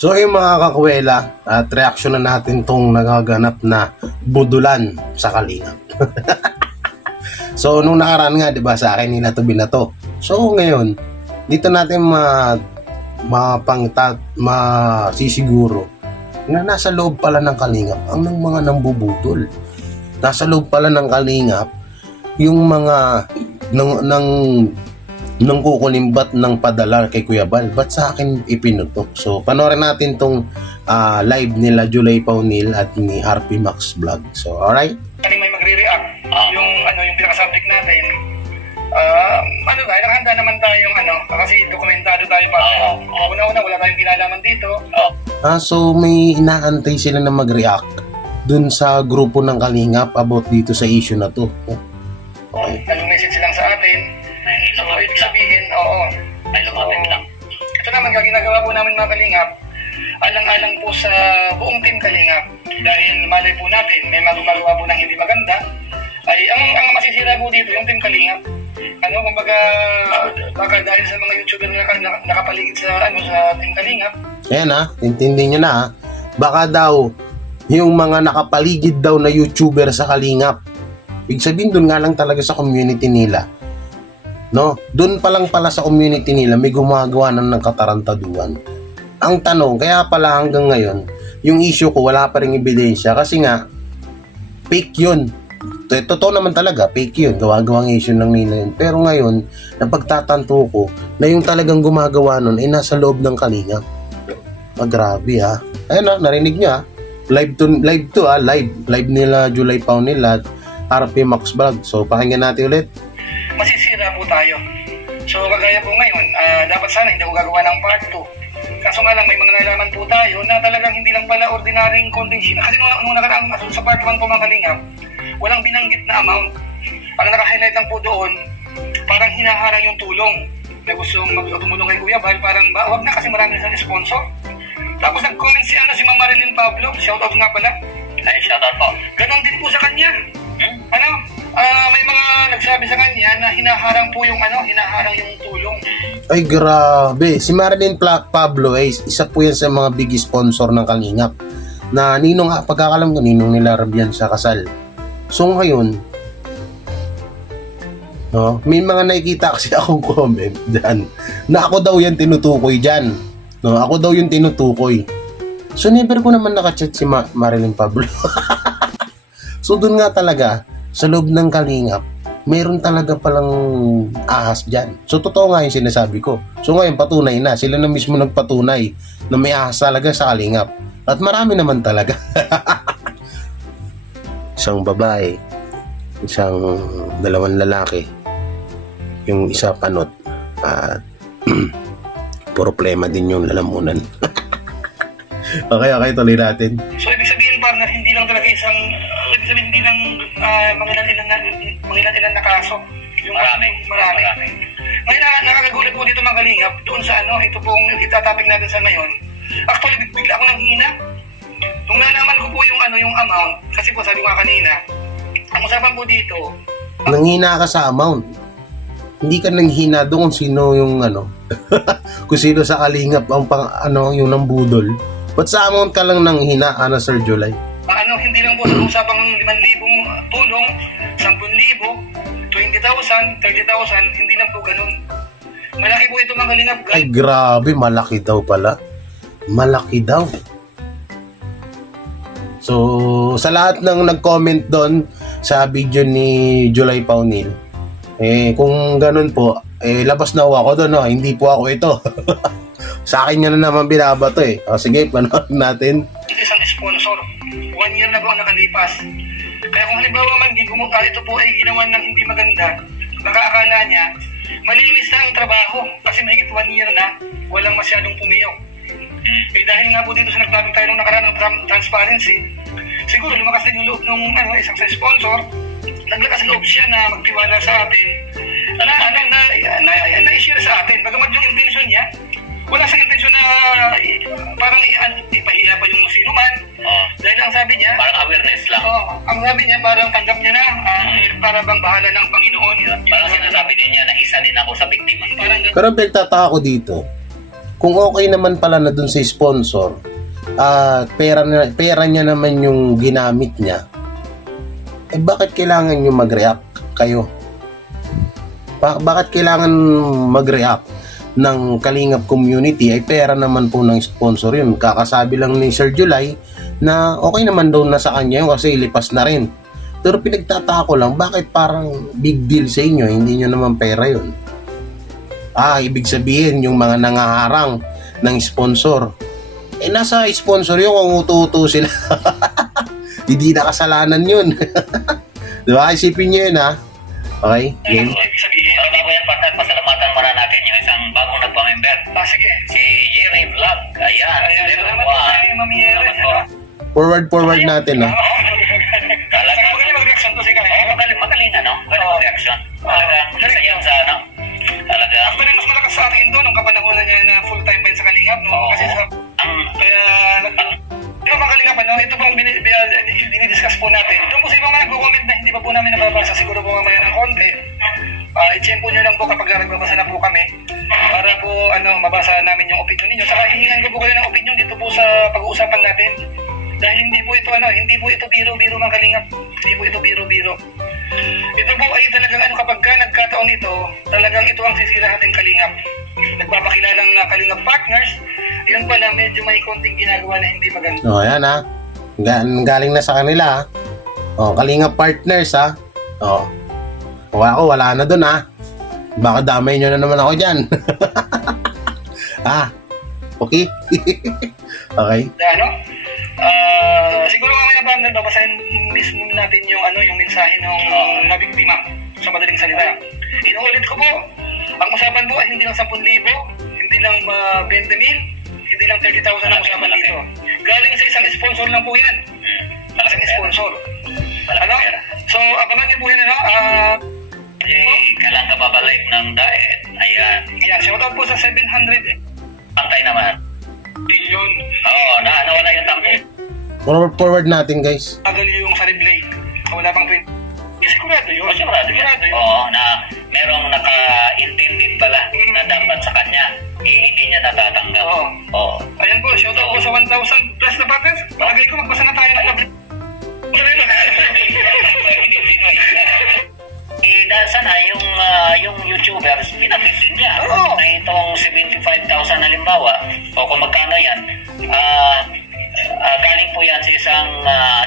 So yung mga kakwela, at reaction na natin tong nagaganap na budulan sa Kalingap. So nung nakaraan nga, 'di ba, sa akin nila to binato. So ngayon, dito natin masisiguro na nasa loob pala ng Kalingap ang mga nambubudol. Nasa loob pala ng Kalingap yung mga nang kukulimbat ng padala kay Kuya Bal. Ba't sa akin ipinutok? So, panoorin natin tong live nila Julay Paunil at ni RP Max Vlog. So, alright? Kaning may magre-react. Yung pinaka-subject natin. Nakahanda naman tayong kasi dokumentado tayo pa. Una-una, wala tayong kinalaman dito. So, may inaantay sila na mag-react dun sa grupo ng Kalingap about dito sa issue na to. Nag-message lang sa atin. So, ibig sabihin, may lumapit lang. Ito naman, ginagawa po namin mga Kalingap, alang-alang po sa buong team Kalingap. Dahil malay po natin, may magagawa po ng hindi maganda, ay ang masisira po dito, yung team Kalingap. Kumbaga, baka dahil sa mga YouTuber na nakapaligid sa team Kalingap. Ayan intindi nyo na baka daw, yung mga nakapaligid daw na YouTuber sa Kalingap, ibig sabihin dun nga lang talaga sa community nila. No, doon pa lang pala sa community nila may gumagawa ng katarantaduan. Ang tanong, kaya pala hanggang ngayon, yung issue ko wala pa ring ebidensya kasi nga fake yun. Totoo naman talaga, fake yun. Gawa-gawang issue lang nila yun. Pero ngayon, napagtatanto ko na yung talagang gumagawa nun ay nasa loob ng Kalingap. Grabe Ayun narinig niya. Live nila Julay Paunil at RP Max Vlog. So pakinggan natin ulit. Masisira po tayo. So kagaya po ngayon, dapat sana hindi ko gagawa ng part 2. Kaso nga lang may mga nalaman po tayo na talagang hindi lang pala ordinaryong contingent. Kasi nung nakaraan sa part 1 po mga Kalingap, walang binanggit na amount. Ang naka-highlight lang po doon, parang hinaharang yung tulong na gustong tumulong kay Kuya Bal. Parang wag na kasi marami na sponsor. Tapos nag-comment si Ma'am Marilyn Pablo, shoutout nga pala. Ay, shoutout po. Ganon din po sa kanya. May mga nagsabi sa kanya na hinaharang po yung tulong. Ay grabe, si Marilyn Pablo ay isa po yan sa mga big sponsor ng Kalingap. Na pagkakalam ko, ninong nila Rabian sa kasal. So ngayon, may mga nakikita kasi akong comment dyan na ako daw yan tinutukoy dyan. Ako daw yung tinutukoy. So never ko naman nakachat si Marilyn Pablo. So doon nga talaga, sa loob ng Kalingap, mayroon talaga palang ahas dyan. So totoo nga yung sinasabi ko. So ngayon patunay na, sila na mismo nagpatunay na may ahas talaga sa Kalingap. At marami naman talaga. Isang babae, dalawang lalaki, yung isa panot, at problema din yung lalamunan. Okay, tuloy natin. So ibig sabihin partner, hindi lang talaga hindi lang mga ilan na kaso. Yung marami. Ngayon nakakagulat po dito mga Kalingap, doon sa ito pong itatopic natin sa ngayon. Actually, bigla ako nang hina. Nung nalaman ko po yung amount, kasi po sabi ko kanina, ang usapan po dito, nanghina ka sa amount. Hindi ka nanghina doon kung sino yung kung sino sa Kalingap ang yung nambudol. Ba't sa amount ka lang nanghina, Sir Julay? Hindi lang po sa usapang 5,000 tulong, 10,000, 20,000, 30,000, hindi lang po ganun. Malaki po ito mga Kalingap. Ay grabe, malaki daw pala. Malaki daw. So, sa lahat ng nag-comment doon sa video ni Julay Paunil, kung ganun po, labas na ako doon, hindi po ako ito. Sa akin nga na naman binabato sige, panood natin. Isang sponsor, 1 year na po ang nakalipas. Kaya kung halimbawa man ito po ay ginawa ng hindi maganda, baka akala niya, malinis na ang trabaho kasi mahigit 1 year na, walang masyadong pumiyok. Dahil nga po dito sa nagtapig tayo nung nakaraan ng transparency, siguro lumakas din yung loob ng isang sa sponsor, naglakas loob siya na magtiwala sa atin, na-share sa atin. Bagamat yung intention niya, wala siyang intensyon na parang ipahiya pa yung sino man. Dahil ang sabi niya, parang awareness lang. Ang sabi niya, parang tanggap niya na, para bang bahala ng Panginoon. Parang sinasabi din niya na isa din ako sa biktima. Pero ang pagtataka ko dito, kung okay naman pala na dun sa sponsor, pera niya naman yung ginamit niya, bakit kailangan nyo mag-react kayo? Bakit kailangan mag-react ng Kalingap community? Ay pera naman po ng sponsor yun. Kakasabi lang ni Sir July na okay naman daw na sa kanya yun kasi lipas na rin. Pero pinagtataka ko lang, bakit parang big deal sa inyo? Hindi nyo naman pera yun. Ibig sabihin yung mga nangaharang ng sponsor, nasa sponsor yun kung utu-utu sila. Hindi na kasalanan yun. Diba? Isipin nyo yun, ha? Okay? Game? Ibig sabihin, Bago yan, partner, pasalamatan muna natin yung isang bagong nagpamember. sige. Si Jerry Vlog. Ayan. Salamat po sa inyo, Ma'am Yere. Salamat po. Forward natin, ha? Talaga. Saka magaling mag-reaction to si Kali. Magaling, ano? Magaling reaction. Talagang isa yan sa, ano? Talagang, Actually, mas malakas sa akin doon nung kapanahonan niya na full-time pa yun sa Kalingap, no? Kasi sa... Kaya... Di ba mga Kalingap, ano? Ito pong dinidiscuss po natin. Doon po sa ibang mga nag-comment na hindi pa po namin nababasa. Siguro po mamaya ng konti. I-check po nyo lang po kapag nagbabasa na po kami para po mabasa namin yung opinion ninyo. Saka hihingan ko po kayo ng opinion dito po sa pag-uusapan natin. Dahil hindi po ito biro-biro mga Kalingap. Hindi po ito biro-biro. Ito po ay talagang kapag nagkataon ito, talagang ito ang sisira ating Kalingap. Nagpapakilalang Kalingap partners, yun pala medyo may konting ginagawa na hindi maganda. Ayan, ha? Galing na sa kanila, ha? Kalingap partners, ha? Wala na dun, ha? Baka damay nyo na naman ako dyan. Okay? Okay? Siguro mamaya ba babasahin mismo natin yung mensahe ng nabiktima sa madaling salita. Inuulit ko po, ang usapan po ay hindi lang 10,000, hindi lang 20,000, hindi lang 30,000 ang usapan dito. Galing sa isang sponsor lang po yan. Isang sponsor. So, abangan niyo po yan, kailangan babalik ng diet. Ayan. Yan, shout out po sa 700 Pantay naman. billion. Oo, nawala yung tangke. Forward natin, guys. Tagal yung sa replay. Wala pang 20. Sigurado yun. Sigurado yun. Oo, na merong naka-intended pala na dapat sa kanya. Hindi niya natatanggap. Oo. Ayan po, shout out po sa 1,000 plus na partners. Palagay ko magbasa na tayo ng lovely. Dahil sana yung YouTubers, pinabit din niya. Oo. Na itong 75,000 halimbawa, o kung magkano yan, galing po yan sa isang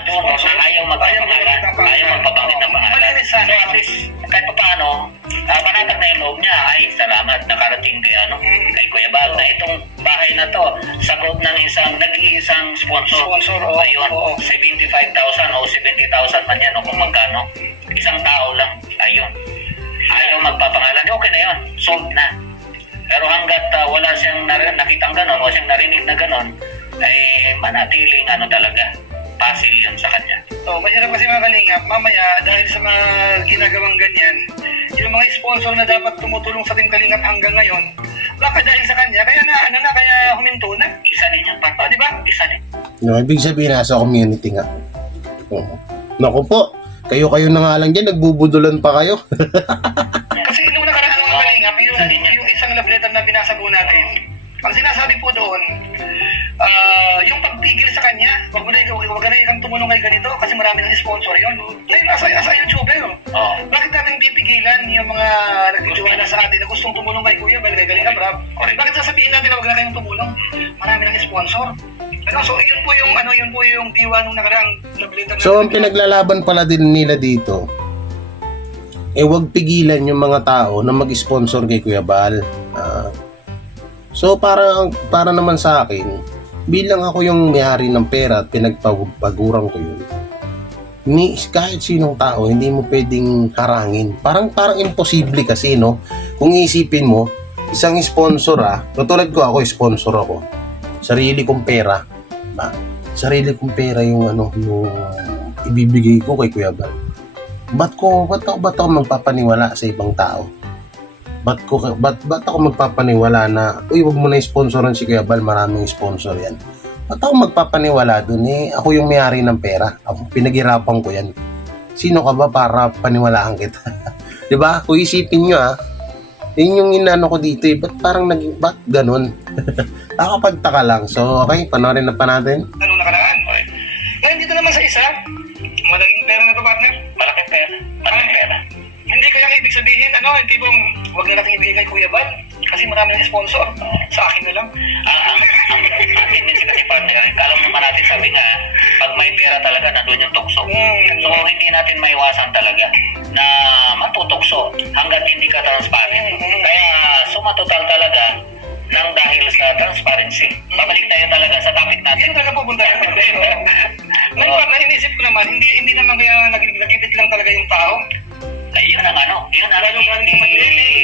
donor na ayaw magpapangalan, ayaw magpabanggit ng pangalan. So at least, kahit pa paano, panatag na yung loob niya, ay salamat, nakarating kay Kuya Bal, na itong bahay na to, sa loob ng nag-iisang sponsor. Ayun, 75,000 o 70,000 man yan, o kung magkano. Isang tao lang, ayun. Ayaw magpapangalan, okay na yun, sold na. Pero hanggat wala siyang nakitang ganon, o siyang narinig na ganon, ay manatiling talaga, puzzle yun sa kanya. Mahirap kasi mga Kalingap, mamaya dahil sa mga ginagawang ganyan, yung mga sponsor na dapat tumutulong sa Team Kalingap hanggang ngayon, baka dahil sa kanya, kaya kaya huminto na. Isa din yan, Papa. Di ba? Isa din. Ibig sabihin, nasa community nga. Naku po, kayo na nga lang dyan, nagbubudulan pa kayo. Kasi nung nakaraan mga Kalingap, yung isang love letter na binasa po natin, ang sinasabi po doon, yung pagpigil sa kanya, wag na ikang tumulong kay ganito kasi marami ng sponsor yon. Ngayon, asa YouTuber. Bakit natin pipigilan yung mga nagtitiwala sa atin na gustong tumulong kay Kuya Bal, kay Kalingap Rab? Bakit sasabihin natin na wag na kayong tumulong? Marami ng sponsor. So, yun po yung diwa nung nakaraang love letter. So, ang pinaglalaban pala din nila dito, wag pigilan yung mga tao na mag-sponsor kay Kuya Bal. So, para naman sa akin, bilang ako yung may-ari ng pera at pinagpaguran ko yun, kahit sinong tao, hindi mo pwedeng harangin. Parang imposible kasi, no? Kung isipin mo, isang sponsor, katulad ko, sponsor ako. Sarili kong pera. Sarili kong pera yung yung ibibigay ko kay Kuya Bal. Ba't ako magpapaniwala sa ibang tao? Ba't ako magpapaniwala na, wag mo na i-sponsoran si Kuya Bal, maraming sponsor yan. Ba't ako magpapaniwala dun? Ako yung may-ari ng pera. Ako, pinaghirapan ko yan. Sino ka ba para paniwalaan kita? Diba? Kung isipin nyo, Yun yung inano ko dito eh. Ba't parang naging, ba't ganun? Nakapagtaka lang. So, okay, panoorin na pa natin. Anong nakaraan? Okay. Ngayon dito naman sa isa, malaking pera na to, partner. Malaking pera. Malaking pera. Hindi kaya ibig sabihin, yung tipong huwag na natin ibigay kay Kuya Bal kasi marami ng sponsor. Sa akin na lang. Ang tendency kasi partner, alam naman natin sabi nga, pag may pera talaga, nandun yung tukso. So, hindi natin maiwasan talaga na matutokso hanggat hindi ka transparent. Kaya, sumatotal talaga ng dahil sa transparency. Babalik tayo talaga sa topic natin. Hindi talaga pupunta ng Ngayon, partner, inisip ko naman, hindi naman kaya nagkipit lang talaga yung tao. Ay, yun ang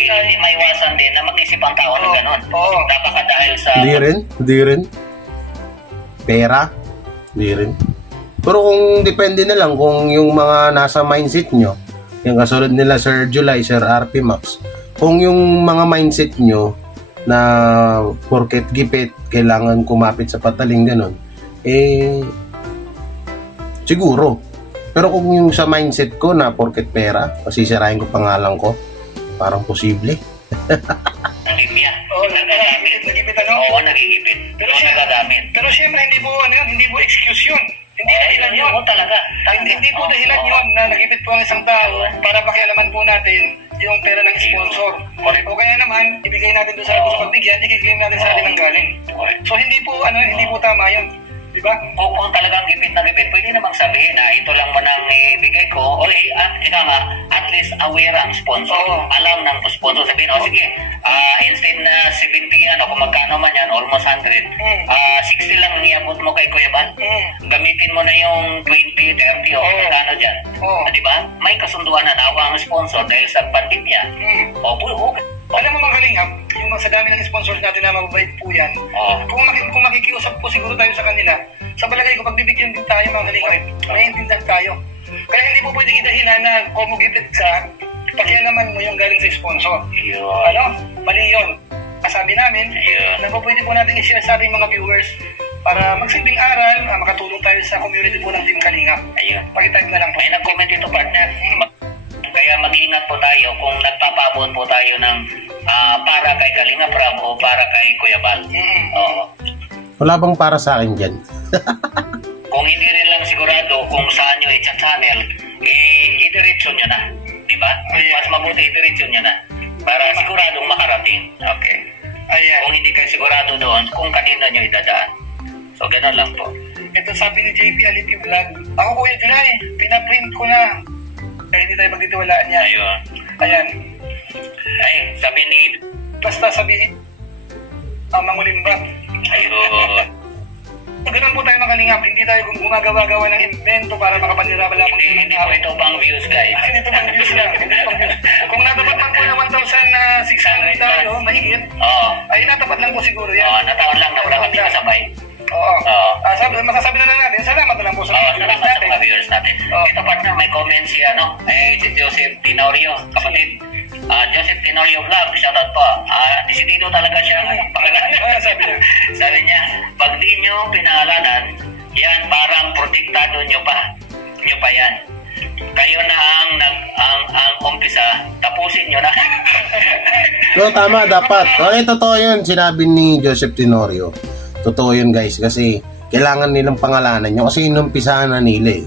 hindi maiwasan din na mag-isip ang tao na gano'n. Oo. Baka dahil sa... Hindi rin. Pera? Hindi rin. Pero kung depende na lang kung yung mga nasa mindset nyo, yung kasunod nila Sir July, Sir RP Max, kung yung mga mindset nyo na porket gipit, kailangan kumapit sa pataling gano'n, siguro. Pero kung yung sa mindset ko na porket pera, masisirain ko pangalan ko, parang posible. Nagigipit. Oo, nagigipit ano? Oo, nagigipit. Pero nagagamit. Pero syempre, hindi po excuse yun. Hindi dahilan yun. Oo, talaga. Hindi po dahilan yun na nagipit po ang isang tao para pakialaman po natin yung pera ng sponsor. Correct. O kaya naman, ibigay natin doon sa gusto pagbigyan, i-claim natin sa atin ang galing. So hindi po tama yun. Diba? O kung talagang gipit na gipit, pwede namang sabihin na ito lang mo nang ibigay ko. O at least aware ang sponsor. Alam ng sponsor. Sabihin, sige, instead na 70 yan, o kung magkano man yan, almost 100, 60 lang ang iabot mo kay Kuya Bal. Gamitin mo na yung 20, 30, o magkano dyan. Diba? May kasunduan na nawa ang sponsor dahil sa pandemya. Okay. Alam mo mga kalingap, yung sa dami ng sponsors natin na mababait po yan, kung makikiusap po siguro tayo sa kanila, sa palagay ko, pagbibigyan din tayo mga kalingap, maiintindihan tayo. Kaya hindi po pwedeng idahilan na kung magipit ka, pakialaman mo yung galing sa sponsor. Mali yun. Kasabi namin, na po pwede po natin i-share sa ating mga viewers para magsilbing aral, makatulong tayo sa community po ng Team Kalingap. Pakitype na lang po. May nag-comment ito, partner. Kaya mag-ingat po tayo kung nagpapabon po tayo ng para kay Kalinga Prab o para kay Kuya Bal. Oo. Wala bang para sa akin dyan? Kung hindi rin lang sigurado kung saan nyo i-channel, i-diretso nyo na. Diba? Mas mabuti i-diretso nyo na. Para siguradong makarating. Okay. Kung hindi kayo sigurado doon, kung kanino nyo idadaan. So, gano'n lang po. Ito sabi ni JP Alipi Vlog. Ako Kuya July, pinaprint ko na. Kaya hindi tayo magtitiwalaan niya. Ayun. Ayan. Ay, sabi ni... Basta sabihin, mangulimbat. Ayun. Ganun po tayo mga kalingap. Hindi tayo gumagawa-gawa ng invento para makapanirapan lamang Hindi po ito pang views, guys. Hindi ito pang views lang. Kung natapat man po na 1,600 tayo, mahigit, ay natapat lang po siguro yan. Nataon lang na wala kami kasabay. Oo. Masasabi na lang natin, salamat na lang po sa mga Salamat sa mga viewers natin. Ito partner, may comment si Joseph Tenorio, kapatid. Joseph Tenorio Vlog, shoutout po. Desidido talaga siya. Sabi niya, pag di nyo pinangalanan, yan parang protektado nyo pa yan. Kayo na ang umpisa, tapusin nyo na. No, tama, dapat. Okay, totoo yun, sinabi ni Joseph Tenorio. Totoo yun guys, kasi kailangan nilang pangalanan nyo kasi inumpisahan na nila eh.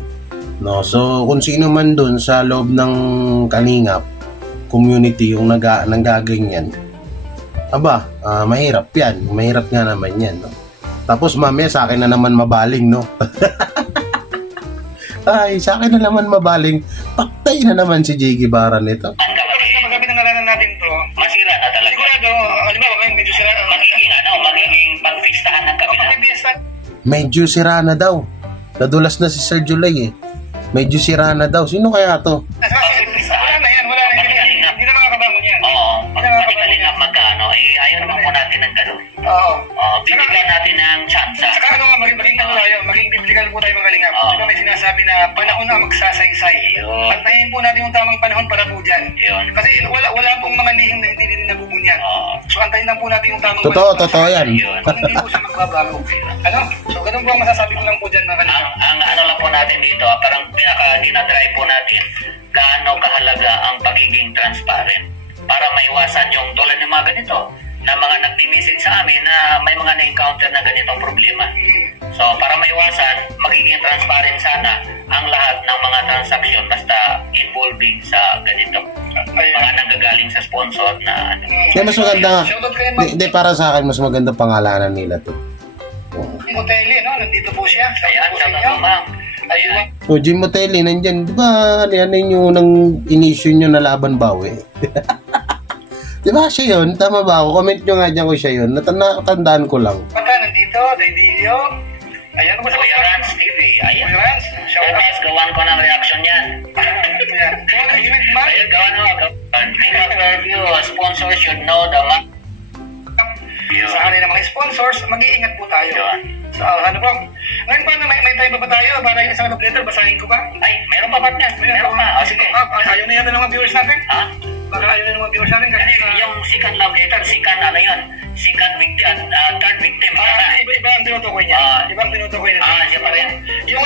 No, so kung sino man dun sa loob ng Kalingap community yung nanggaganyan, mahirap yan. Mahirap nga naman yan, no? Tapos mamaya sa akin na naman mabaling, no? Ay, sa akin na naman mabaling. Paktay na naman si J. Guevara nito. Kapag ng ngalanan natin to, Masira na talaga. sigurado, halimbawa ngayon medyo sira. Magiging pagpistahan ng kabila. Medyo sira na daw. Nadulas na si Sir July eh. Medyo sira na daw. Sino kaya to? Wala na yan. Hindi na makakabangon yan. Matigalin na magkano, ayaw naman po natin ng gano'n. Bibigyan natin ng chance. Saka maging biblical po tayo mga kalingap. Diba may sinasabi na panahon na magsasaysay. Antayin po natin yung tamang panahon para po dyan. Kasi wala pong mga lihim na hindi rin nabubunyan. So antayin lang po natin yung tamang panahon. Totoo yan. Kung hindi po siya magbabago. So ganun po ang masasabi ko lang po dyan mga kalingap. Ang ano lang po natin dito, parang pinaka-dinadrive po natin gaano kahalaga ang pagiging transparent. para maiwasan yung tulad ng mga ganito na mga nagbi-visit sa amin na may mga na-encounter na ganitong problema. So, para maiwasan, magiging transparent sana ang lahat ng mga transaksyon basta involving sa ganito. Mga nanggagaling sa sponsor na ano. Di, mas maganda nga. Shoutout kay Ma'am Di, para sa akin, mas maganda pangalanan nila to. Motelli, no? Nandito po siya. Ayan, po sa shout out inyo. po, ma'am. Ayun. O, Jim Motelli, nandyan. Di ba, ano yung nang inisyu nyo na laban bawi? Di ba siya yun? Tama ba ako? Comment nyo nga dyan ko siya yun. Natandaan ko lang. Mata, nandito. Daidilio. Ayan, ano ba sa Kuya Rans TV, ayan. Kuya Rans, shout out. Obvious, gawan ko ng reaction yan. Ayan. David Mark. Ayun, gawan mo. In overview, sponsors should know the map. Sa kanila mga sponsors, mag-iingat po tayo. Yun. So, ano po? Ngayon pa, may time pa ba tayo? Para yung isang letter, basahin ko ba? Ay, meron pa ba niyan? Meron pa. O, sige. Ayaw na yata ng mga viewers natin. Ha? Baka ayaw na ng mga viewers natin kasi Yung second love letter, second ano yun? Second victim, third victim. iba ang tinutukoy niya. Iba ang tinutukoy niya. Siya pa rin. Yung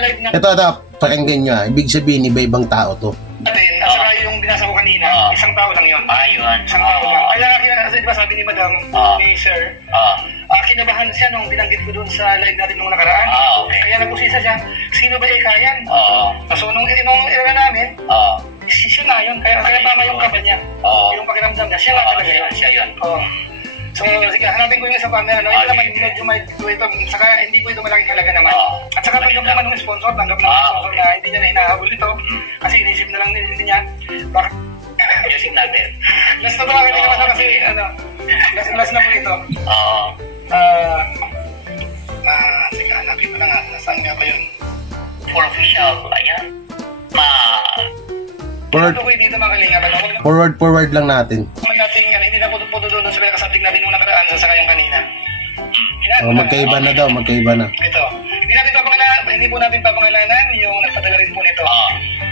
live na Ito, pakinggan nyo ah. Ibig sabihin, iba-ibang tao to. natin, at saka yung binasa ko kanina, isang tao lang yun. Yun. Isang tao lang. Kaya kasi diba sabi ni Madam, ni Sir, kinabahan siya nung binanggit ko doon sa live natin nung nakaraan. Okay. Kaya nagpusisa siya, sino ba ikayan? So nung era namin, siya na yun. Kaya tama yung kaba niya. Yung pakiramdam niya, siya nga talaga yun. Siya yun. So, sige, hanapin ko yung sa camera. No? Ito naman, medyo may ito. Saka, hindi po ito malaking halaga naman. At saka, tanggap naman ng sponsor. Tanggap naman ng sponsor na hindi niya na hinahabol ito. Kasi inisip na lang hindi niya. Baka, Music natin. last na ito mga kanina kasi, last na po ito. Sige, hanapin ko na nga. Nasaan nga ba yun? For official, ayan. Ito ko dito mga kalinga. Forward lang natin. Nating, hindi na po doon sa pinakasabing natin nung nakaraan sa saka yung kanina. Magkaiba na daw, magkaiba na. Ito. Hindi po natin papangalanan yung nagpadala rin po nito.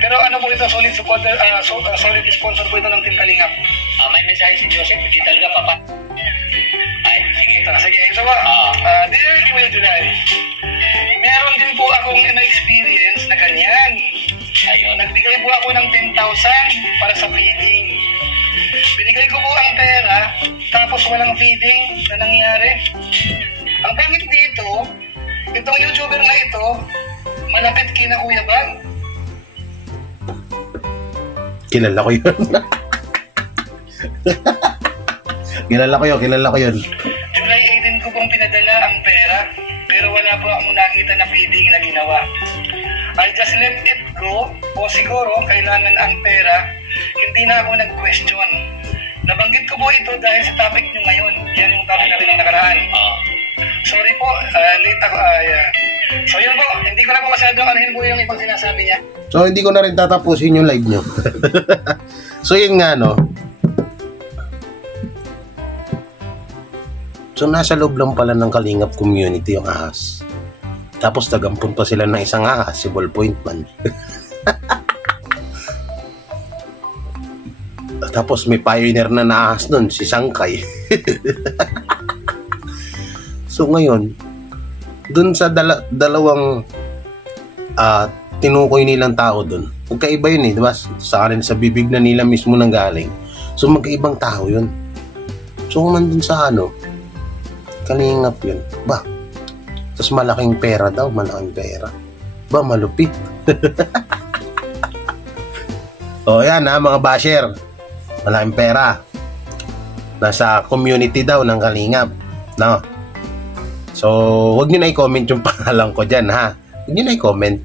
Pero ano po ito, solid supporter, solid sponsor po ito ng Team Kalingap. May mensahe si Joseph, hindi talaga papa. Ay, sige. Sige, ito po. Dear Email July, meron din po akong na-experience na ganyan. Ayun. Nagbigay po ako ng 10,000 para sa feeding. Binigay ko po ang pera, tapos walang feeding na nangyari. Ang pangit dito, itong YouTuber na ito, malapit kina Kuya Bang. Kilala ko yun. Kilala ko yun. July 18 ko pong pinadala ang pera, pero wala po akong nakita na feeding na ginawa. I just let it go, o siguro kailangan ang pera, hindi na ako nag-question. Nabanggit ko po ito dahil sa topic nyo ngayon. Yan yung topic natin ng nakaraan. Sorry po, late ako. So yun po, hindi ko na po masyadong anuhin po yung ibang sinasabi niya. So, hindi ko na rin tatapusin yung live nyo. So, yun nga, no? So, nasa loob lang pala ng Kalingap community yung ahas. Tapos, tagampun pa sila ng isang ahas, si Ballpoint Man. Tapos, may pioneer na ahas nun, si Sangkay. So, ngayon, dun sa dalawang tinukoy nilang tao dun. Magkaiba yun eh, di ba? Sa kanila, sa bibig na nila mismo nang galing. So, magkaibang tao yun. So, kung nandun sa Kalingap yun. Ba? Tapos malaking pera daw, malaking pera. Ba, malupit. O, yan mga basher. Malaking pera. Nasa community daw ng Kalingap. No? So, huwag nyo na i-comment yung pangalan ko dyan, ha? Huwag nyo na i-comment.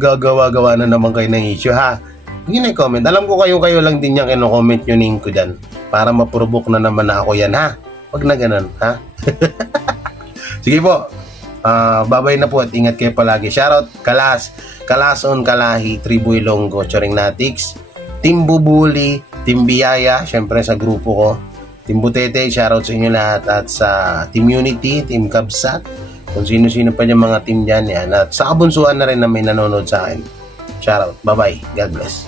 Gagawa-gawa na naman kayo ng issue, ha? Huwag nyo na i-comment. Alam ko kayo lang din yung kino-comment nyo ning ko dyan. Para ma-provoke na naman na ako yan, ha? Huwag na ganun, ha? Sige po. Babay na po at ingat kayo palagi. Shoutout, Kalason, Kalahi, Tribu Ilonggo, Choring Natics, Team Bubuli, Team Biyaya, syempre sa grupo ko. Team Butete, shoutout sa inyo lahat. At sa Team Unity, Team Kabsat, kung sino-sino pa yung mga team dyan yan. At sa kabunsuan na rin na may nanonood sa akin. Shoutout. Bye-bye. God bless.